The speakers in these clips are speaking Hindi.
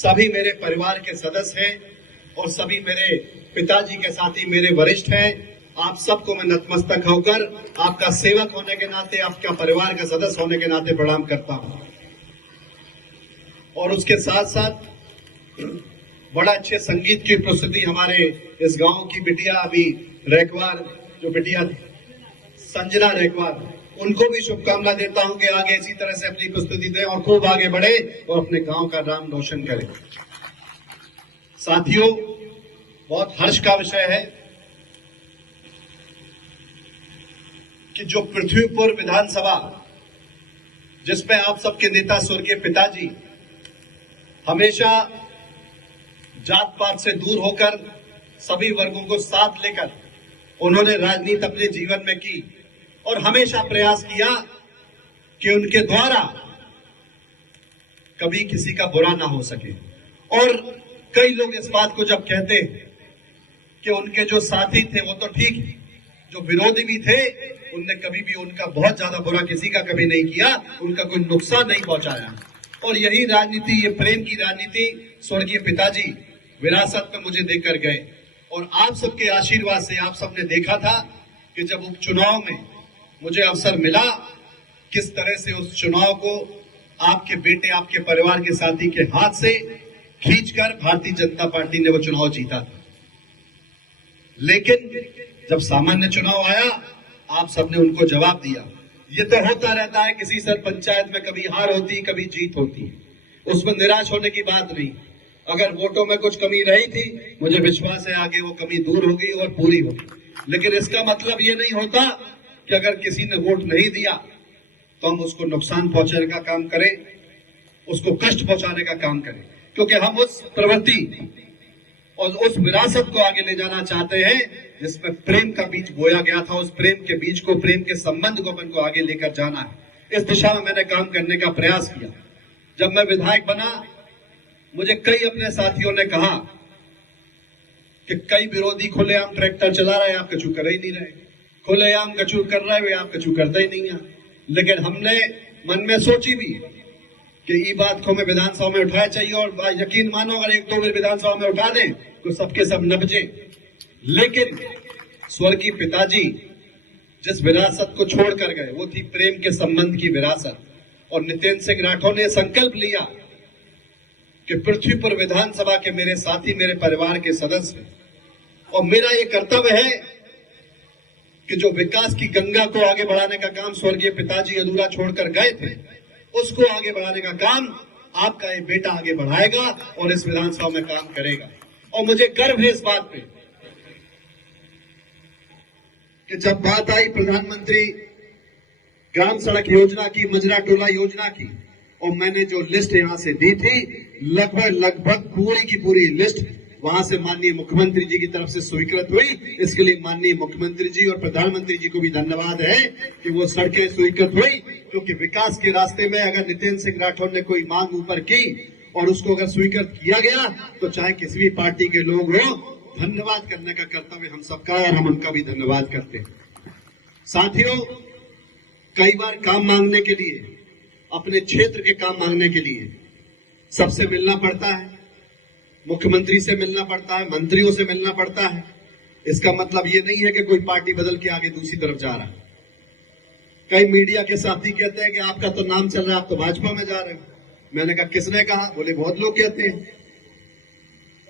सभी मेरे परिवार के सदस्य हैं और सभी मेरे पिताजी के साथी मेरे वरिष्ठ हैं। आप सबको मैं नतमस्तक होकर आपका सेवक होने के नाते, आपका परिवार का सदस्य होने के नाते प्रणाम करता हूं। और उसके साथ साथ बड़ा अच्छे संगीत की प्रस्तुति हमारे इस गांव की बिटिया अभी रैकवार, जो बिटिया संजना रैकवार, उनको भी शुभकामना देता हूं कि आगे इसी तरह से अपनी प्रस्तुति दें और खूब आगे बढ़े और अपने गांव का नाम रोशन करें। साथियों, बहुत हर्ष का विषय है कि जो पृथ्वीपुर विधानसभा, जिसमें आप सबके नेता स्वर्गीय पिताजी हमेशा जात पात से दूर होकर सभी वर्गों को साथ लेकर उन्होंने राजनीति अपने जीवन में की और हमेशा प्रयास किया कि उनके द्वारा कभी किसी का बुरा ना हो सके। और कई लोग इस बात को जब कहते हैं कि उनके जो साथी थे वो तो ठीक, जो विरोधी भी थे उनने कभी भी उनका बहुत ज्यादा बुरा किसी का कभी नहीं किया, उनका कोई नुकसान नहीं पहुंचाया। और यही राजनीति, ये प्रेम की राजनीति स्वर्गीय पिताजी विरासत में मुझे देकर गए। और आप सबके आशीर्वाद से आप सबने देखा था कि जब उपचुनाव में मुझे अवसर मिला, किस तरह से उस चुनाव को आपके बेटे, आपके परिवार के साथी के हाथ से खींचकर भारतीय जनता पार्टी ने वो चुनाव जीता था। लेकिन जब सामान्य चुनाव आया, आप सबने उनको जवाब दिया। ये तो होता रहता है, किसी सर पंचायत में कभी हार होती, कभी जीत होती, उसमें निराश होने की बात नहीं। अगर वोटों में कुछ कमी रही थी, मुझे विश्वास है आगे वो कमी दूर होगी और पूरी होगी। लेकिन इसका मतलब ये नहीं होता कि अगर किसी ने वोट नहीं दिया तो हम उसको नुकसान पहुंचाने का काम करें, उसको कष्ट पहुंचाने का काम करें, क्योंकि हम उस प्रवृत्ति और उस विरासत को आगे ले जाना चाहते हैं जिसमें प्रेम का बीज बोया गया था। उस प्रेम के बीज को, प्रेम के संबंध को अपन को आगे लेकर जाना है। इस दिशा में मैंने काम करने का प्रयास किया। जब मैं विधायक बना, मुझे कई अपने साथियों ने कहा कि कई विरोधी खुलेआम ट्रैक्टर चला रहे हैं, आप कछु कर ही नहीं रहे, खुलेआम कछु कर रहे हुए आप कछु करते ही नहीं है। लेकिन हमने मन में सोची भी कि ये बात को हमें विधानसभा में उठाया चाहिए, और यकीन मानो अगर एक दो बार विधानसभा में उठा दें तो सबके सब नपजे। लेकिन स्वर्गीय पिताजी जिस विरासत को छोड़ कर गए वो थी प्रेम के संबंध की विरासत। और नितेंद्र सिंह राठौर ने संकल्प लिया कि पृथ्वीपुर विधानसभा के मेरे साथी, मेरे परिवार के सदस्य, और मेरा ये कर्तव्य है कि जो विकास की गंगा को आगे बढ़ाने का काम स्वर्गीय पिताजी अधूरा छोड़कर गए थे, उसको आगे बढ़ाने का काम आपका ये बेटा आगे बढ़ाएगा और इस विधानसभा में काम करेगा। और मुझे गर्व है इस बात पे कि जब बात आई प्रधानमंत्री ग्राम सड़क योजना की, मजरा टोला योजना की, और मैंने जो लिस्ट यहां से दी थी, लगभग पूरी की पूरी लिस्ट वहां से माननीय मुख्यमंत्री जी की तरफ से स्वीकृत हुई। इसके लिए माननीय मुख्यमंत्री जी और प्रधानमंत्री जी को भी धन्यवाद है कि वो सड़कें स्वीकृत हुई। क्योंकि विकास के रास्ते में अगर नितेंद्र सिंह राठौर ने कोई मांग ऊपर की और उसको अगर स्वीकृत किया गया तो चाहे किसी भी पार्टी के लोग हो, धन्यवाद करने का कर्तव्य हम सबका है और हम उनका भी धन्यवाद करते हैं। साथियों, कई बार काम मांगने के लिए, अपने क्षेत्र के काम मांगने के लिए सबसे मिलना पड़ता है, मुख्यमंत्री से मिलना पड़ता है, मंत्रियों से मिलना पड़ता है। इसका मतलब ये नहीं है कि कोई पार्टी बदल के आगे दूसरी तरफ जा रहा है। कई मीडिया के साथी कहते हैं कि आपका तो नाम चल रहा है, आप तो भाजपा में जा रहे हो। मैंने कहा किसने कहा? बोले बहुत लोग कहते हैं।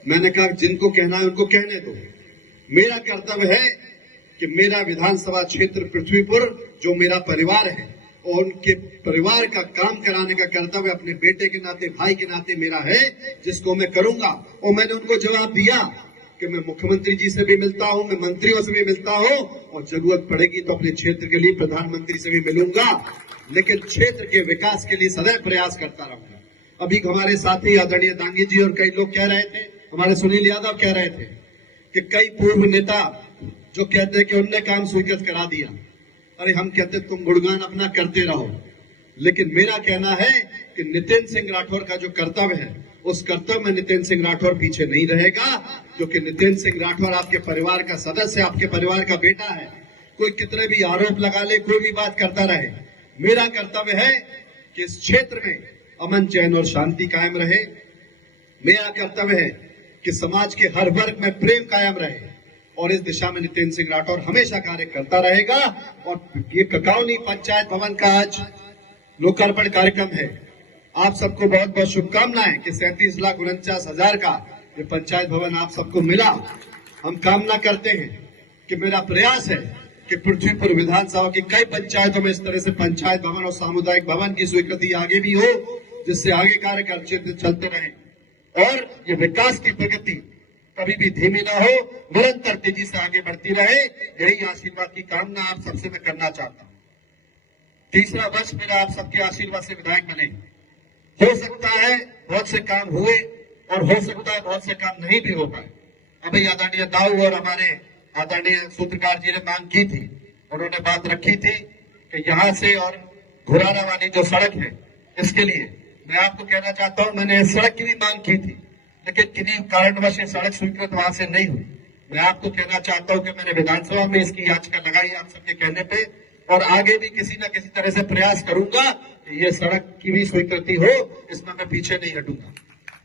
मैंने कहा जिनको कहना है उनको कहने दो। मेरा कर्तव्य है कि मेरा विधानसभा क्षेत्र पृथ्वीपुर, जो मेरा परिवार है, और उनके परिवार का काम कराने का कर्तव्य अपने बेटे के नाते, भाई के नाते मेरा है, जिसको मैं करूंगा। और मैंने उनको जवाब दिया कि मैं मुख्यमंत्री जी से भी मिलता हूं, मैं मंत्रियों से भी मिलता हूं, और जरूरत पड़ेगी तो अपने क्षेत्र के लिए प्रधानमंत्री से भी मिलूंगा, लेकिन क्षेत्र के विकास के लिए सदैव प्रयास करता रहूंगा। अभी हमारे साथी आदरणीय दांगी जी और कई लोग कह रहे थे, हमारे सुनील यादव कह रहे थे कि कई पूर्व नेता जो कहते हैं कि उनने काम स्वीकृत करा दिया। अरे हम कहते तुम गुणगान अपना करते रहो, लेकिन मेरा कहना है कि नितेंद्र सिंह राठौर का जो कर्तव्य है, उस कर्तव्य में नितेंद्र सिंह राठौर पीछे नहीं रहेगा, क्योंकि नितेंद्र सिंह राठौर आपके परिवार का सदस्य, आपके परिवार का बेटा है। कोई कितने भी आरोप लगा ले, कोई भी बात करता रहे, मेरा कर्तव्य है कि इस क्षेत्र में अमन, चैन और शांति कायम रहे। मेरा कर्तव्य है कि समाज के हर वर्ग में प्रेम कायम रहे और इस दिशा में नितिन सिंह राठौर हमेशा कार्य करता रहेगा। और ये ककाउनी पंचायत भवन का आज लोकार्पण कार्यक्रम है। आप सबको बहुत बहुत शुभकामनाएं कि 37,49,000 का ये पंचायत भवन आप सबको मिला। हम कामना करते हैं कि मेरा प्रयास है कि पृथ्वीपुर विधानसभा की कई पंचायतों में इस तरह से पंचायत भवन और सामुदायिक भवन की स्वीकृति आगे भी हो, जिससे आगे कार्य चलते रहे और ये विकास की प्रगति कभी भी धीमी ना हो, निरंतर तेजी से आगे बढ़ती रहे। यही आशीर्वाद की कामना आप सबसे मैं करना चाहता हूँ। तीसरा वर्ष मेरा आप सबके आशीर्वाद से विधायक बने। हो सकता है बहुत से काम हुए और हो सकता है बहुत से काम नहीं भी हो पाए। अभी आदरणीय दाऊ और हमारे आदरणीय सूत्रकार जी ने मांग की थी, उन्होंने बात रखी थी कि यहाँ से और घुराना वाली जो सड़क है, इसके लिए मैं आपको कहना चाहता हूँ, मैंने इस सड़क की भी मांग की थी, लेकिन किन्हीं कारणवश ये सड़क स्वीकृत वहां से नहीं हुई। मैं आपको कहना चाहता हूँ कि मैंने विधानसभा में इसकी याचिका लगाई आप सबके कहने पे, और आगे भी किसी न किसी तरह से प्रयास करूंगा कि ये सड़क की भी स्वीकृति हो, इसमें मैं पीछे नहीं हटूंगा।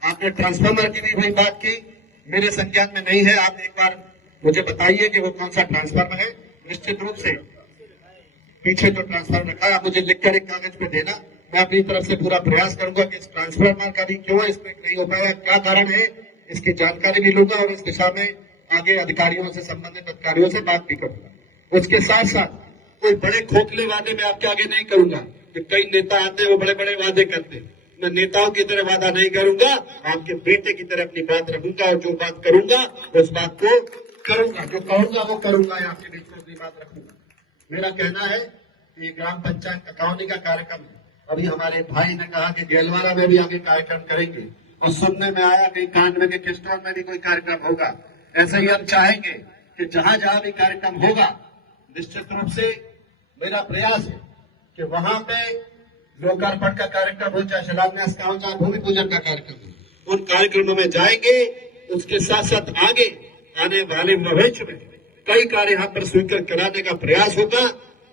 आपने ट्रांसफार्मर की भी वही बात की, मेरे संज्ञान में नहीं है। आप एक बार मुझे बताइए कि वो कौन सा ट्रांसफार्मर है। निश्चित रूप से पीछे जो ट्रांसफार्मर रखा है आप मुझे लिखकर एक कागज पे देना, मैं अपनी तरफ से पूरा प्रयास करूंगा कि इस ट्रांसफार्मर का भी क्यों इसमें नहीं हो पाया, क्या कारण है, इसकी जानकारी भी लूंगा और इस दिशा में आगे अधिकारियों से, संबंधित अधिकारियों से बात भी करूंगा। उसके साथ साथ कोई बड़े खोखले वादे में आपके आगे नहीं करूंगा कि कई नेता आते हैं वो बड़े बड़े वादे करते हैं। मैं नेताओं की तरह वादा नहीं करूंगा, आपके बेटे की तरह अपनी बात रखूंगा और जो बात करूंगा उस बात को करूंगा, जो कहूंगा वो करूंगा, आपके बीच में अपनी बात रखूंगा। मेरा कहना है कि ग्राम पंचायत ककाउनी का कार्यक्रम है। अभी हमारे भाई ने कहा कि गेलवारा में भी आगे कार्यक्रम करेंगे और सुनने में आया कि कांडवे के किस्टोन में भी कोई कार्यक्रम होगा। ऐसे ही हम चाहेंगे कि जहां जहां भी कार्यक्रम होगा, निश्चित रूप से मेरा प्रयास है कि वहां पे लोकार्पण का कार्यक्रम हो, चाहे शिलान्यास का हो, चाहे भूमि पूजन का कार्यक्रम हो, उन कार्यक्रमों में जाएंगे। उसके साथ साथ आगे आने वाले भविष्य में कई कार्य यहाँ पर स्वीकृत कराने का प्रयास होगा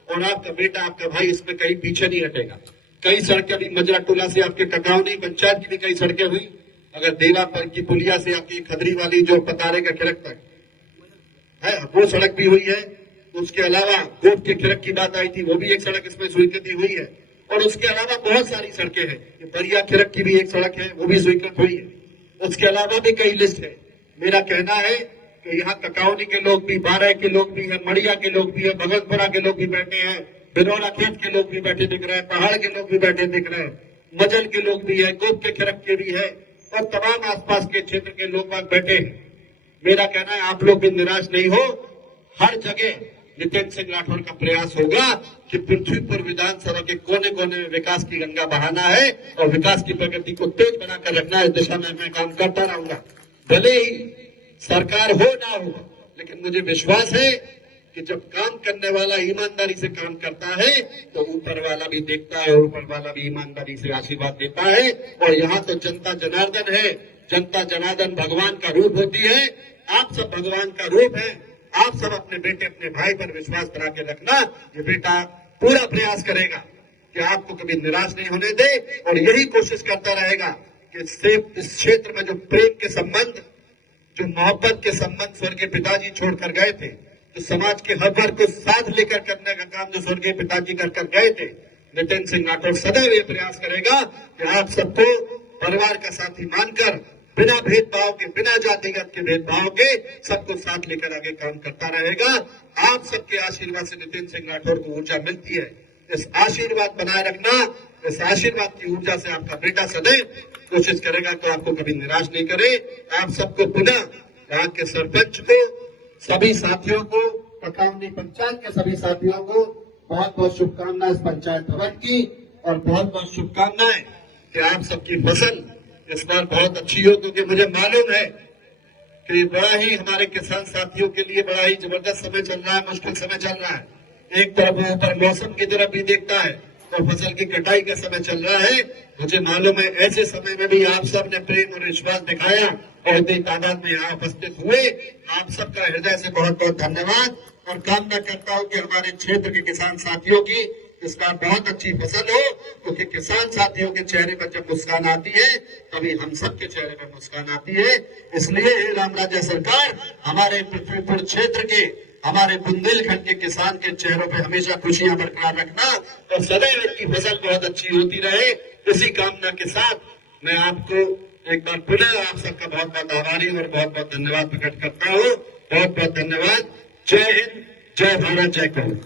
और आपका बेटा, आपका भाई इसमें कहीं पीछे नहीं हटेगा। कई सड़कें भी मजरा टोला से आपके ककाउनी पंचायत की भी कई सड़कें हुई, अगर देवा पर की पुलिया से आपकी खदरी वाली जो पतारे का खिरक तक है वो सड़क भी हुई है। उसके अलावा गोप के खिरक की बात आई थी, वो भी एक सड़क इसमें स्वीकृति हुई है। और उसके अलावा बहुत सारी सड़कें हैं, बरिया खिरक की भी एक सड़क है, वो भी स्वीकृत हुई है। उसके अलावा भी कई लिस्ट है। मेरा कहना है कि यहाँ ककाउनी के लोग भी, बारह के लोग भी हैं, मड़िया के लोग भी है, भगतपुरा के लोग भी बैठे हैं, बिनौला खेत के लोग भी बैठे दिख रहे हैं, पहाड़ के लोग भी बैठे दिख रहे हैं, मजल के लोग भी है, गोप के खिरक के भी है और तमाम आसपास के क्षेत्र के लोग बाग बैठे हैं। मेरा कहना है आप लोग भी निराश नहीं हो। हर जगह नितिन सिंह राठौर का प्रयास होगा कि पृथ्वीपुर विधानसभा के कोने कोने में विकास की गंगा बहाना है और विकास की प्रगति को तेज बनाकर रखना है। इस दिशा में मैं काम करता रहूंगा, भले ही सरकार हो ना हो, लेकिन मुझे विश्वास है कि जब काम करने वाला ईमानदारी से काम करता है तो ऊपर वाला भी देखता है और ऊपर वाला भी ईमानदारी से आशीर्वाद देता है। और यहाँ तो जनता जनार्दन है, जनता जनार्दन भगवान का रूप होती है। आप सब भगवान का रूप है। आप सब अपने बेटे, अपने भाई पर विश्वास बना के रखना। ये बेटा पूरा प्रयास करेगा कि आपको कभी निराश नहीं होने दे और यही कोशिश करता रहेगा कि इस क्षेत्र में जो प्रेम के संबंध, जो मोहब्बत के संबंध स्वर्गीय पिताजी छोड़कर गए थे, जो समाज के हर वर्ग को साथ लेकर करने का काम जो स्वर्गीय पिताजी कर गए थे, नितिन सिंह राठौर सदैव ये प्रयास करेगा कि आप सबको परिवार का साथी मानकर, बिना भेदभाव के, बिना जातिगत के भेदभाव के, सबको साथ लेकर आगे काम करता रहेगा। आप सबके आशीर्वाद से नितिन सिंह राठौर को ऊर्जा मिलती है। इस आशीर्वाद बनाए रखना, इस आशीर्वाद की ऊर्जा से आपका बेटा सदैव कोशिश करेगा कि आपको कभी निराश नहीं करे। आप सबको पुनः यहाँ के सरपंच को, सभी साथियों को, ककाउनी पंचायत के सभी साथियों को बहुत बहुत शुभकामनाएं इस पंचायत भवन की और बहुत बहुत शुभकामनाएं कि आप सबकी फसल इस बार बहुत अच्छी हो, क्योंकि मुझे मालूम है कि बड़ा ही हमारे किसान साथियों के लिए बड़ा ही जबरदस्त समय चल रहा है, मुश्किल समय चल रहा है। एक तरफ वो ऊपर मौसम की तरफ भी देखता है और फसल की कटाई का समय चल रहा है। मुझे मालूम है ऐसे समय में भी आप सब ने प्रेम और विश्वास दिखाया और इतनी तादाद में यहाँ उपस्थित हुए। आप सबका हृदय से बहुत बहुत धन्यवाद और कामना करता हूँ कि हमारे क्षेत्र के किसान साथियों की इसका बहुत अच्छी फसल हो, क्योंकि किसान साथियों के चेहरे पर जब मुस्कान आती है तभी हम सब के चेहरे पर मुस्कान आती है। इसलिए हे राम राज्य सरकार, हमारे पृथ्वीपुर क्षेत्र के, हमारे बुंदेलखंड के किसान के चेहरों पे हमेशा खुशियां बरकरार रखना और सदैव इनकी फसल बहुत अच्छी होती रहे, इसी कामना के साथ मैं आपको एक बार पुनः आप सबका बहुत बहुत आभारी और बहुत बहुत धन्यवाद प्रकट करता हूँ। बहुत बहुत धन्यवाद। जय हिंद, जय भारत, जय कौन।